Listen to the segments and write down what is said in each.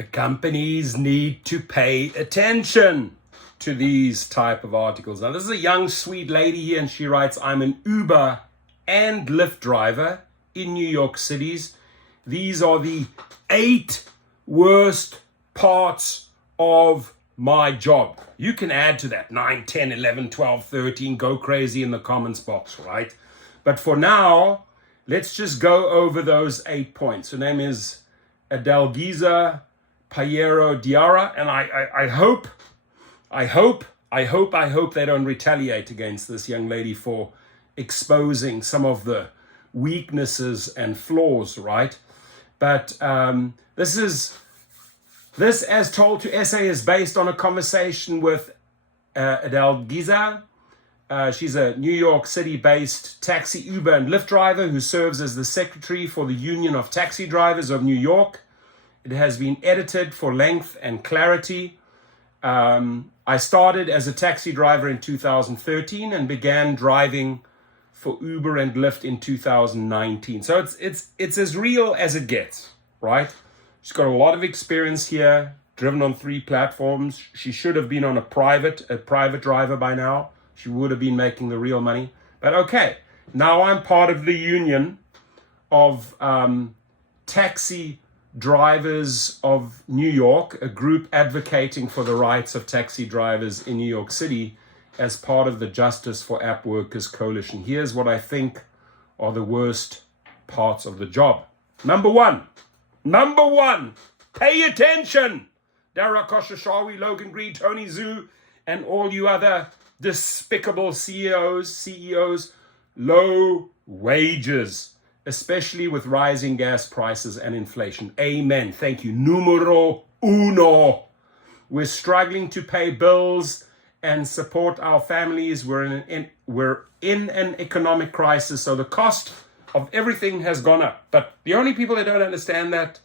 The companies need to pay attention to these type of articles. Now, this is a young, sweet lady here, and she writes, I'm an Uber and Lyft driver in New York cities. These are the 8 worst parts of my job. You can add to that 9, 10, 11, 12, 13, go crazy in the comments box, right? But for now, let's just go over those 8 points. Her name is Adelgiza Payero Diarra, and I hope they don't retaliate against this young lady for exposing some of the weaknesses and flaws, right? But this, as told to SA, is based on a conversation with Adelgiza. She's a New York City-based taxi, Uber, and Lyft driver who serves as the secretary for the Union of Taxi Drivers of New York. It has been edited for length and clarity. I started as a taxi driver in 2013 and began driving for Uber and Lyft in 2019. So it's as real as it gets, right? She's got a lot of experience here, driven on 3 platforms. She should have been on a private driver by now. She would have been making the real money. But okay, now I'm part of the union of taxi drivers of New York, a group advocating for the rights of taxi drivers in New York City as part of the Justice for App Workers Coalition. Here's what I think are the worst parts of the job. Number one, pay attention. Dara Khosrowshahi, Logan Green, Tony Zhu, and all you other despicable CEOs, low wages, especially with rising gas prices and inflation. Amen. Thank you. Numero uno. We're struggling to pay bills and support our families. We're in an economic crisis, so the cost of everything has gone up. But the only people that don't understand that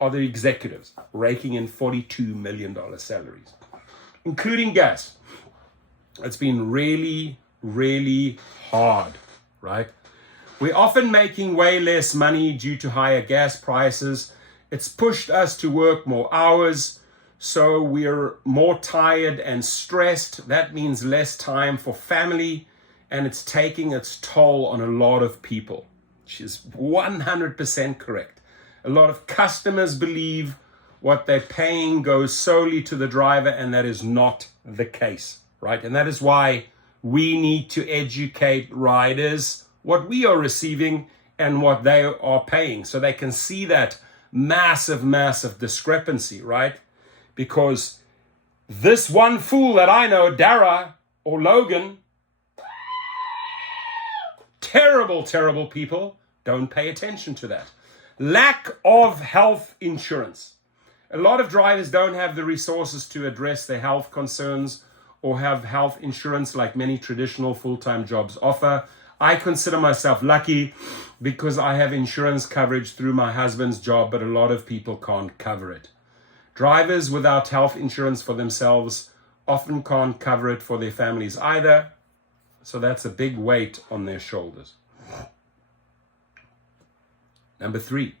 are the executives, raking in $42 million salaries, including gas. It's been really, really hard, right? We're often making way less money due to higher gas prices. It's pushed us to work more hours, so we're more tired and stressed. That means less time for family, and it's taking its toll on a lot of people. She's 100% correct. A lot of customers believe what they're paying goes solely to the driver, and that is not the case, right? And that is why we need to educate riders what we are receiving and what they are paying, so they can see that massive discrepancy, right? Because this one fool that I know, Dara or Logan, terrible people, don't pay attention to that. Lack of health insurance. A lot of drivers don't have the resources to address their health concerns or have health insurance like many traditional full-time jobs offer. I consider myself lucky because I have insurance coverage through my husband's job, but a lot of people can't cover it. Drivers without health insurance for themselves often can't cover it for their families either. So that's a big weight on their shoulders. Number 3,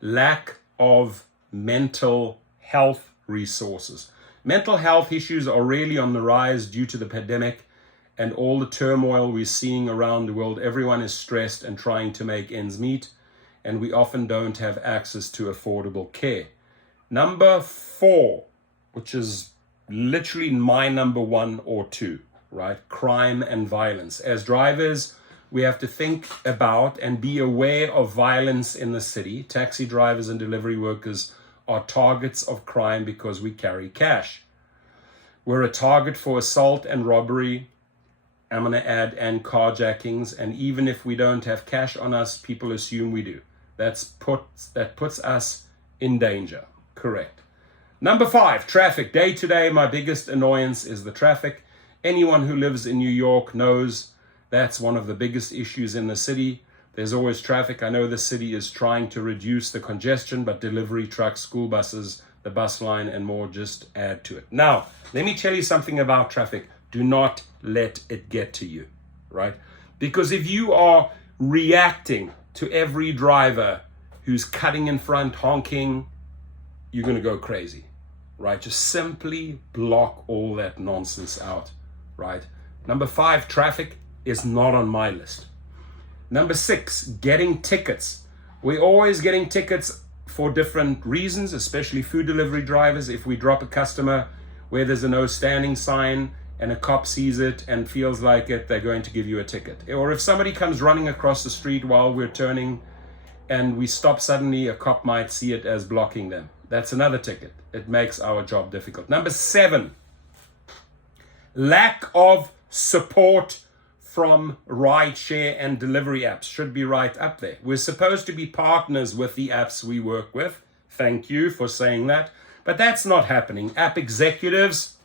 lack of mental health resources. Mental health issues are really on the rise due to the pandemic and all the turmoil we're seeing around the world. Everyone is stressed and trying to make ends meet, and we often don't have access to affordable care. Number 4, which is literally my number 1 or 2, right? Crime and violence. As drivers, we have to think about and be aware of violence in the city. Taxi drivers and delivery workers are targets of crime because we carry cash. We're a target for assault and robbery, I'm going to add, and carjackings. And even if we don't have cash on us, people assume we do. That puts us in danger. Correct. Number 5, traffic. Day to day, my biggest annoyance is the traffic. Anyone who lives in New York knows that's one of the biggest issues in the city. There's always traffic. I know the city is trying to reduce the congestion, but delivery trucks, school buses, the bus line, and more just add to it. Now, let me tell you something about traffic. Do not let it get to you, right? Because if you are reacting to every driver who's cutting in front, honking, you're going to go crazy, right? Just simply block all that nonsense out, right? Number 5, traffic is not on my list. Number 6, getting tickets. We're always getting tickets for different reasons, especially food delivery drivers. If we drop a customer where there's a no standing sign and a cop sees it and feels like it, they're going to give you a ticket. Or if somebody comes running across the street while we're turning and we stop suddenly, a cop might see it as blocking them. That's another ticket. It makes our job difficult. Number 7, lack of support from rideshare and delivery apps should be right up there. We're supposed to be partners with the apps we work with. Thank you for saying that. But that's not happening. App executives,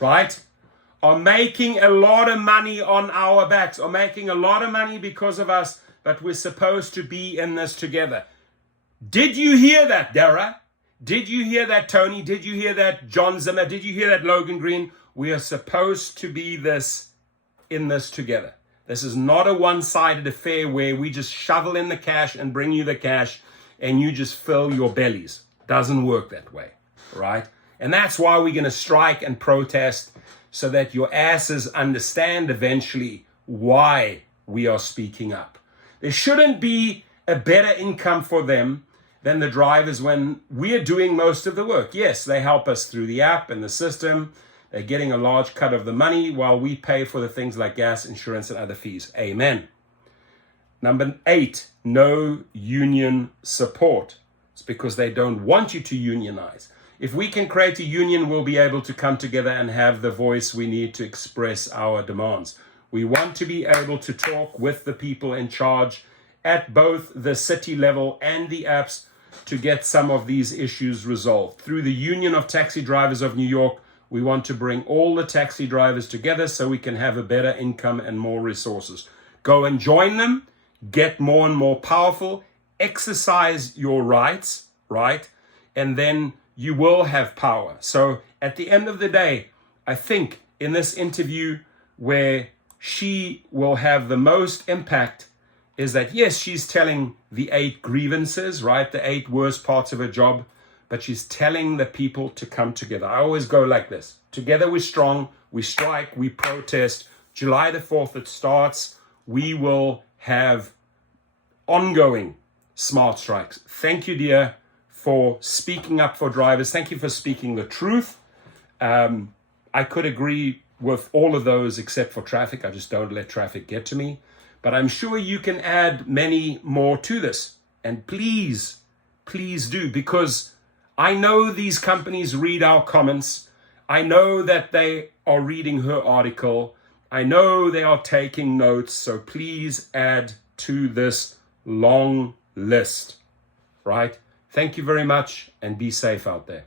right, are making a lot of money on our backs, are making a lot of money because of us, but we're supposed to be in this together. Did you hear that, Dara? Did you hear that, Tony? Did you hear that, John Zimmer? Did you hear that, Logan Green? We are supposed to be in this together. This is not a one-sided affair where we just shovel in the cash and bring you the cash and you just fill your bellies. Doesn't work that way, right? And that's why we're going to strike and protest, so that your asses understand eventually why we are speaking up. There shouldn't be a better income for them than the drivers when we're doing most of the work. Yes, they help us through the app and the system. They're getting a large cut of the money while we pay for the things like gas, insurance, and other fees. Amen. Number 8, no union support. It's because they don't want you to unionize. If we can create a union, we'll be able to come together and have the voice we need to express our demands. We want to be able to talk with the people in charge at both the city level and the apps to get some of these issues resolved. Through the Union of Taxi Drivers of New York, we want to bring all the taxi drivers together so we can have a better income and more resources. Go and join them, get more and more powerful, exercise your rights, right? And then you will have power. So at the end of the day, I think in this interview where she will have the most impact is that, yes, she's telling the 8 grievances, right? The 8 worst parts of her job, but she's telling the people to come together. I always go like this. Together we're strong, we strike, we protest. July the 4th it starts. We will have ongoing smart strikes. Thank you, dear, for speaking up for drivers. Thank you for speaking the truth. I could agree with all of those except for traffic. I just don't let traffic get to me. But I'm sure you can add many more to this. And please, please do, because I know these companies read our comments. I know that they are reading her article. I know they are taking notes. So please add to this long list, right? Thank you very much and be safe out there.